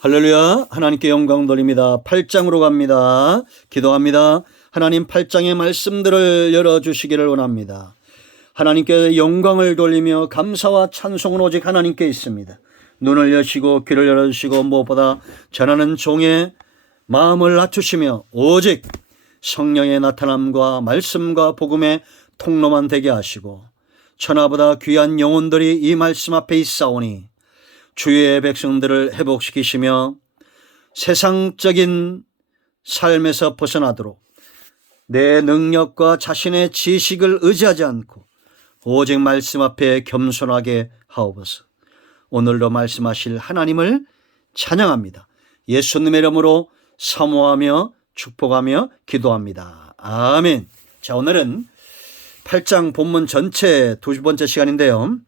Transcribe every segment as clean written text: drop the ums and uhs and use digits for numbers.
할렐루야. 하나님께 영광 돌립니다. 8장으로 갑니다. 기도합니다. 하나님 8장의 말씀들을 열어주시기를 원합니다. 하나님께 영광을 돌리며 감사와 찬송은 오직 하나님께 있습니다. 눈을 여시고 귀를 열어주시고 무엇보다 전하는 종의 마음을 낮추시며 오직 성령의 나타남과 말씀과 복음의 통로만 되게 하시고 천하보다 귀한 영혼들이 이 말씀 앞에 있사오니 주의 백성들을 회복시키시며 세상적인 삶에서 벗어나도록 내 능력과 자신의 지식을 의지하지 않고 오직 말씀 앞에 겸손하게 하옵소서. 오늘도 말씀하실 하나님을 찬양합니다. 예수님의 이름으로 사모하며 축복하며 기도합니다. 아멘. 자, 오늘은 8장 본문 전체 두 번째 시간인데요.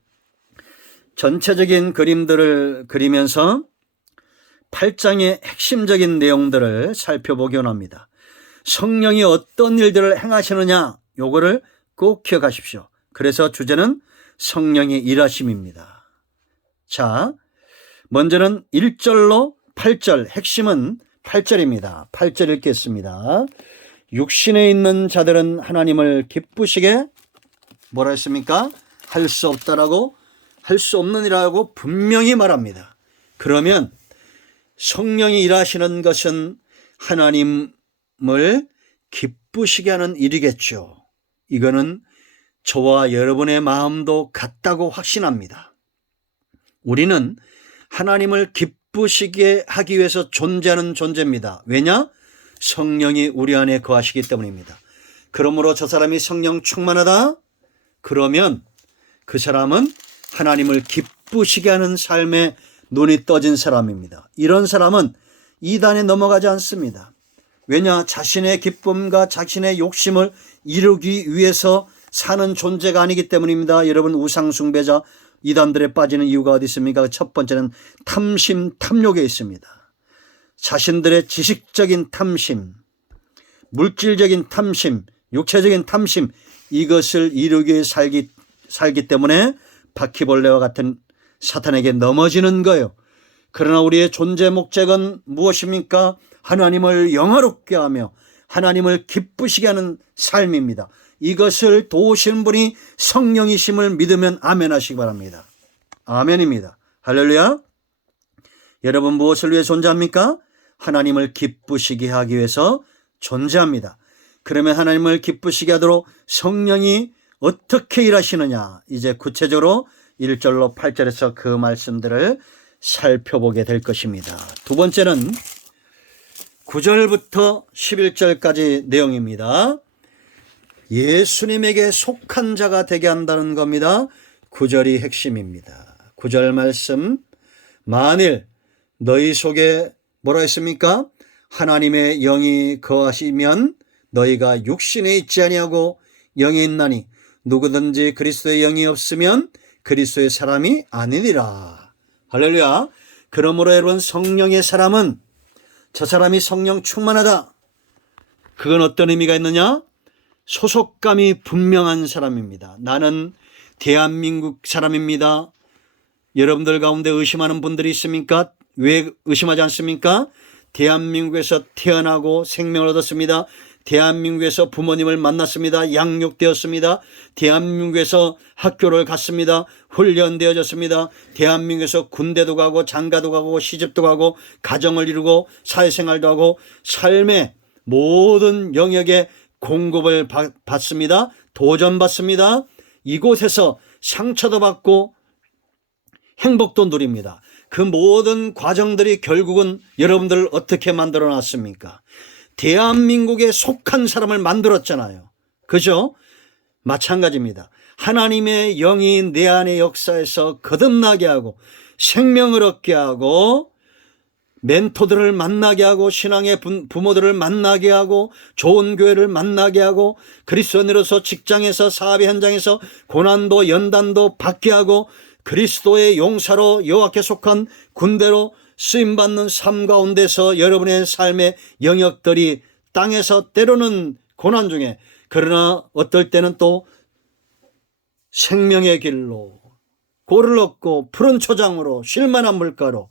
전체적인 그림들을 그리면서 8장의 핵심적인 내용들을 살펴보기 원합니다. 성령이 어떤 일들을 행하시느냐, 요거를 꼭 기억하십시오. 그래서 주제는 성령의 일하심입니다. 자, 먼저는 1절로 8절, 핵심은 8절입니다. 8절 읽겠습니다. 육신에 있는 자들은 하나님을 기쁘시게 뭐라 했습니까? 할 수 없다라고, 할 수 없느니라고 분명히 말합니다. 그러면 성령이 일하시는 것은 하나님을 기쁘시게 하는 일이겠죠. 이거는 저와 여러분의 마음도 같다고 확신합니다. 우리는 하나님을 기쁘시게 하기 위해서 존재하는 존재입니다. 왜냐? 성령이 우리 안에 거하시기 때문입니다. 그러므로 저 사람이 성령 충만하다? 그러면 그 사람은 하나님을 기쁘시게 하는 삶에 눈이 떠진 사람입니다. 이런 사람은 이단에 넘어가지 않습니다. 왜냐? 자신의 기쁨과 자신의 욕심을 이루기 위해서 사는 존재가 아니기 때문입니다. 여러분, 우상 숭배자 이단들에 빠지는 이유가 어디 있습니까? 첫 번째는 탐심, 탐욕에 있습니다. 자신들의 지식적인 탐심, 물질적인 탐심, 육체적인 탐심, 이것을 이루기 위해 살기 때문에 바퀴벌레와 같은 사탄에게 넘어지는 거예요. 그러나 우리의 존재 목적은 무엇입니까? 하나님을 영화롭게 하며 하나님을 기쁘시게 하는 삶입니다. 이것을 도우시는 분이 성령이심을 믿으면 아멘 하시기 바랍니다. 아멘입니다. 할렐루야. 여러분, 무엇을 위해 존재합니까? 하나님을 기쁘시게 하기 위해서 존재합니다. 그러면 하나님을 기쁘시게 하도록 성령이 어떻게 일하시느냐, 이제 구체적으로 1절로 8절에서 그 말씀들을 살펴보게 될 것입니다. 두 번째는 9절부터 11절까지 내용입니다. 예수님에게 속한 자가 되게 한다는 겁니다. 9절이 핵심입니다. 9절 말씀, 만일 너희 속에 뭐라 했습니까? 하나님의 영이 거하시면 너희가 육신에 있지 아니하고 영이 있나니 누구든지 그리스도의 영이 없으면 그리스도의 사람이 아니니라. 할렐루야. 그러므로 여러분, 성령의 사람은 저 사람이 성령 충만하다. 그건 어떤 의미가 있느냐? 소속감이 분명한 사람입니다. 나는 대한민국 사람입니다. 여러분들 가운데 의심하는 분들이 있습니까? 왜 의심하지 않습니까? 대한민국에서 태어나고 생명을 얻었습니다. 대한민국에서 부모님을 만났습니다. 양육되었습니다. 대한민국에서 학교를 갔습니다. 훈련되어졌습니다. 대한민국에서 군대도 가고 장가도 가고 시집도 가고 가정을 이루고 사회생활도 하고 삶의 모든 영역에 공급을 받습니다. 도전받습니다. 이곳에서 상처도 받고 행복도 누립니다. 그 모든 과정들이 결국은 여러분들을 어떻게 만들어 놨습니까? 대한민국에 속한 사람을 만들었잖아요. 그죠? 마찬가지입니다. 하나님의 영이 내 안의 역사에서 거듭나게 하고 생명을 얻게 하고 멘토들을 만나게 하고 신앙의 부모들을 만나게 하고 좋은 교회를 만나게 하고 그리스도인으로서 직장에서 사업의 현장에서 고난도 연단도 받게 하고 그리스도의 용사로 여호와께 속한 군대로 쓰임받는 삶 가운데서 여러분의 삶의 영역들이 땅에서 때로는 고난 중에, 그러나 어떨 때는 또 생명의 길로 고를 얻고 푸른 초장으로 쉴만한 물가로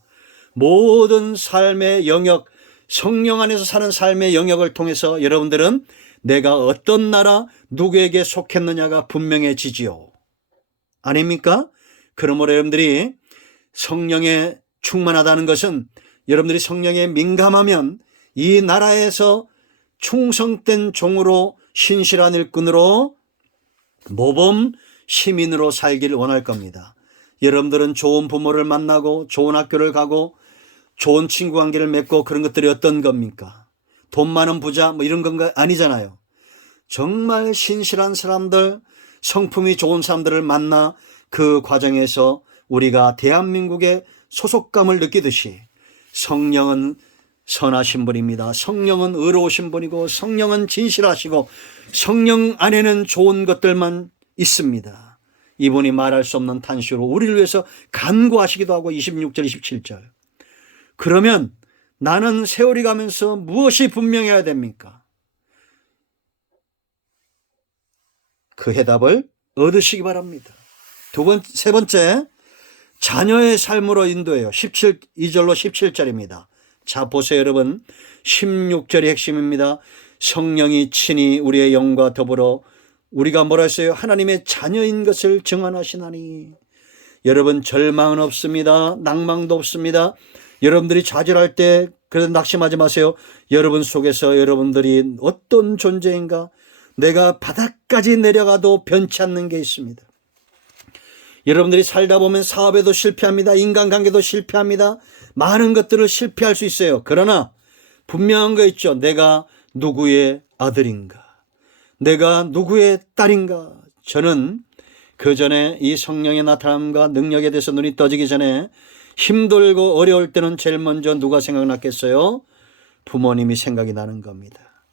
모든 삶의 영역, 성령 안에서 사는 삶의 영역을 통해서 여러분들은 내가 어떤 나라 누구에게 속했느냐가 분명해지지요. 아닙니까? 그러므로 여러분들이 성령에 충만하다는 것은 여러분들이 성령에 민감하면 이 나라에서 충성된 종으로 신실한 일꾼으로 모범 시민으로 살기를 원할 겁니다. 여러분들은 좋은 부모를 만나고 좋은 학교를 가고 좋은 친구 관계를 맺고 그런 것들이 어떤 겁니까? 돈 많은 부자 뭐 이런 건가 아니잖아요. 정말 신실한 사람들, 성품이 좋은 사람들을 만나 그 과정에서 우리가 대한민국의 소속감을 느끼듯이 성령은 선하신 분입니다. 성령은 의로우신 분이고 성령은 진실하시고 성령 안에는 좋은 것들만 있습니다. 이분이 말할 수 없는 탄식으로 우리를 위해서 간구하시기도 하고 26절 27절. 그러면 나는 세월이 가면서 무엇이 분명해야 됩니까? 그 해답을 얻으시기 바랍니다. 세 번째, 자녀의 삶으로 인도해요. 2절로 17절입니다. 자, 보세요, 여러분. 16절이 핵심입니다. 성령이 친히 우리의 영과 더불어 우리가 뭐라 했어요? 하나님의 자녀인 것을 증언하시나니. 여러분, 절망은 없습니다. 낭망도 없습니다. 여러분들이 좌절할 때 그래도 낙심하지 마세요. 여러분 속에서 여러분들이 어떤 존재인가? 내가 바닥까지 내려가도 변치 않는 게 있습니다. 여러분들이 살다 보면 사업에도 실패합니다. 인간관계도 실패합니다. 많은 것들을 실패할 수 있어요. 그러나 분명한 거 있죠. 내가 누구의 아들인가? 내가 누구의 딸인가? 저는 그 전에 이 성령의 나타남과 능력에 대해서 눈이 떠지기 전에 힘들고 어려울 때는 제일 먼저 누가 생각났겠어요? 부모님이 생각이 나는 겁니다.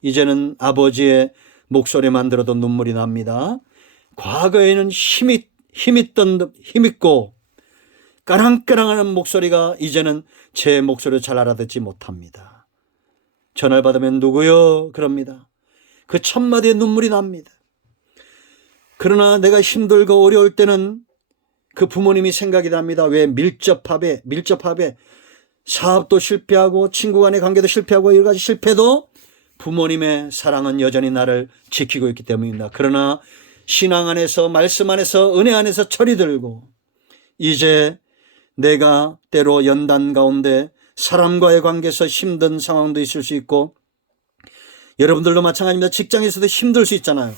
이제는 아버지의 목소리만 들어도 눈물이 납니다. 과거에는 힘있고 까랑까랑하는 목소리가 이제는 제 목소리를 잘 알아듣지 못합니다. 전화를 받으면 누구요? 그럽니다. 그 첫마디에 눈물이 납니다. 그러나 내가 힘들고 어려울 때는 그 부모님이 생각이 납니다. 왜? 밀접합에 사업도 실패하고 친구 간의 관계도 실패하고 여러 가지 실패도 부모님의 사랑은 여전히 나를 지키고 있기 때문입니다. 그러나 신앙 안에서 말씀 안에서 은혜 안에서 철이 들고 이제 내가 때로 연단 가운데 사람과의 관계에서 힘든 상황도 있을 수 있고 여러분들도 마찬가지입니다. 직장에서도 힘들 수 있잖아요.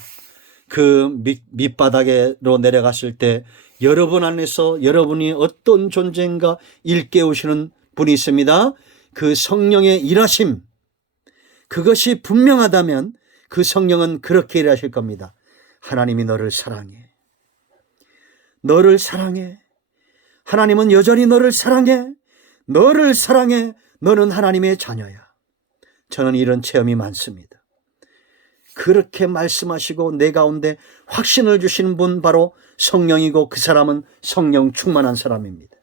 그 밑바닥으로 내려갔을 때 여러분 안에서 여러분이 어떤 존재인가 일깨우시는 분이 있습니다. 그 성령의 일하심, 그것이 분명하다면 그 성령은 그렇게 일하실 겁니다. 하나님이 너를 사랑해. 너를 사랑해. 하나님은 여전히 너를 사랑해. 너를 사랑해. 너는 하나님의 자녀야. 저는 이런 체험이 많습니다. 그렇게 말씀하시고 내 가운데 확신을 주시는 분 바로 성령이고 그 사람은 성령 충만한 사람입니다.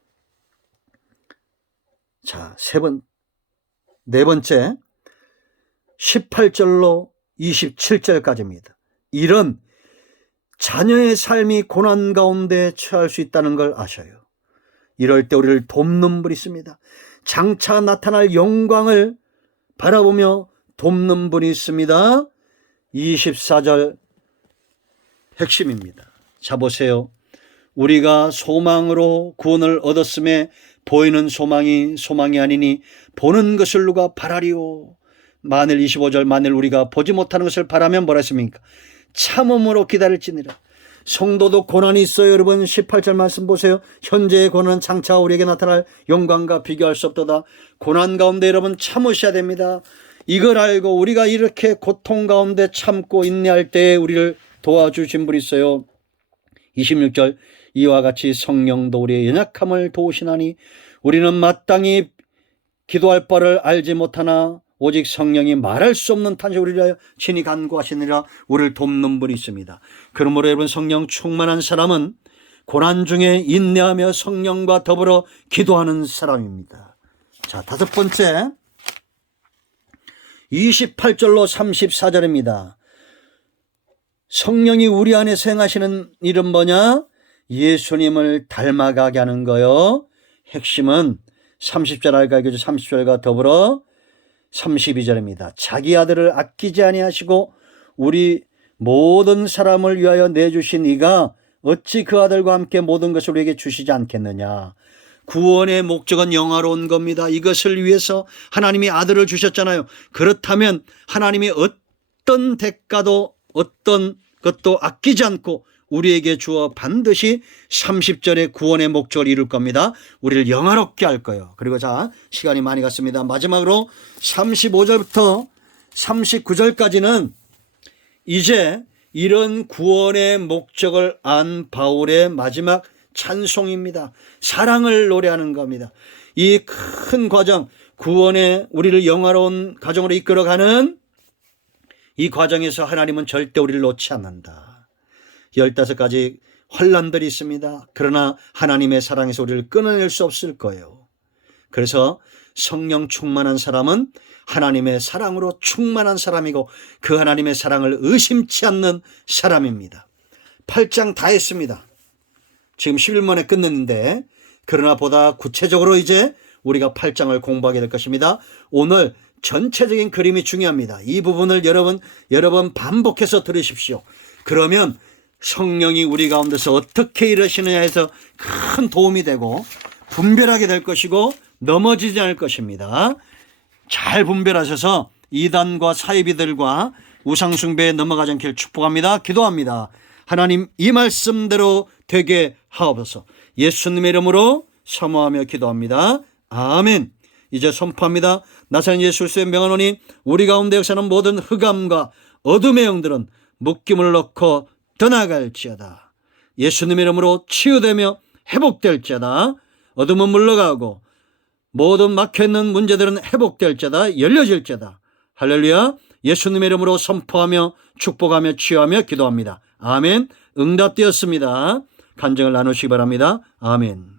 자, 네 번째 18절로 27절까지입니다. 이런 자녀의 삶이 고난 가운데 처할 수 있다는 걸 아셔요. 이럴 때 우리를 돕는 분이 있습니다. 장차 나타날 영광을 바라보며 돕는 분이 있습니다. 24절 핵심입니다. 자, 보세요. 우리가 소망으로 구원을 얻었음에 보이는 소망이 아니니 보는 것을 누가 바라리오. 만일 25절 만일 우리가 보지 못하는 것을 바라면 뭐라 했습니까? 참음으로 기다릴지니라. 성도도 고난이 있어요. 여러분 18절 말씀 보세요. 현재의 고난은 장차 우리에게 나타날 영광과 비교할 수 없도다. 고난 가운데 여러분 참으셔야 됩니다. 이걸 알고 우리가 이렇게 고통 가운데 참고 인내할 때에 우리를 도와주신 분이 있어요. 26절 이와 같이 성령도 우리의 연약함을 도우시나니 우리는 마땅히 기도할 바를 알지 못하나 오직 성령이 말할 수 없는 탄식을 우리를 위하여 친히 간구하시느라 우리를 돕는 분이 있습니다. 그러므로 여러분 성령 충만한 사람은 고난 중에 인내하며 성령과 더불어 기도하는 사람입니다. 자, 다섯 번째 28절로 34절입니다. 성령이 우리 안에서 행하시는 일은 뭐냐? 예수님을 닮아가게 하는 거요. 핵심은 30절 알까 읽어줘. 30절과 더불어 32절입니다. 자기 아들을 아끼지 아니하시고 우리 모든 사람을 위하여 내주신 이가 어찌 그 아들과 함께 모든 것을 우리에게 주시지 않겠느냐. 구원의 목적은 영화로운 겁니다. 이것을 위해서 하나님이 아들을 주셨잖아요. 그렇다면 하나님이 어떤 대가도 어떤 것도 아끼지 않고 우리에게 주어 반드시 30절의 구원의 목적을 이룰 겁니다. 우리를 영화롭게 할 거예요. 그리고 자, 시간이 많이 갔습니다. 마지막으로 35절부터 39절까지는 이제 이런 구원의 목적을 안 바울의 마지막 찬송입니다. 사랑을 노래하는 겁니다. 이 큰 과정, 구원의 우리를 영화로운 가정으로 이끌어가는 이 과정에서 하나님은 절대 우리를 놓지 않는다. 15가지 환난들이 있습니다. 그러나 하나님의 사랑에서 우리를 끊어낼 수 없을 거예요. 그래서 성령 충만한 사람은 하나님의 사랑으로 충만한 사람이고 그 하나님의 사랑을 의심치 않는 사람입니다. 8장 다 했습니다. 지금 11만에 끝냈는데 그러나 보다 구체적으로 이제 우리가 8장을 공부하게 될 것입니다. 오늘 전체적인 그림이 중요합니다. 이 부분을 여러 번 반복해서 들으십시오. 그러면 성령이 우리 가운데서 어떻게 일하시느냐 해서 큰 도움이 되고 분별하게 될 것이고 넘어지지 않을 것입니다. 잘 분별하셔서 이단과 사이비들과 우상숭배에 넘어가지 않기를 축복합니다. 기도합니다. 하나님 이 말씀대로 되게 하옵소서. 예수님의 이름으로 사모하며 기도합니다. 아멘. 이제 선포합니다. 나사렛 예수 그리스도의 명하노니 우리 가운데 역사하는 모든 흑암과 어둠의 영들은 묶임을 넣고 떠나갈지어다. 예수님의 이름으로 치유되며 회복될지어다. 어둠은 물러가고 모든 막혀있는 문제들은 회복될지어다. 열려질지어다. 할렐루야. 예수님의 이름으로 선포하며 축복하며 치유하며 기도합니다. 아멘. 응답되었습니다. 간증을 나누시기 바랍니다. 아멘.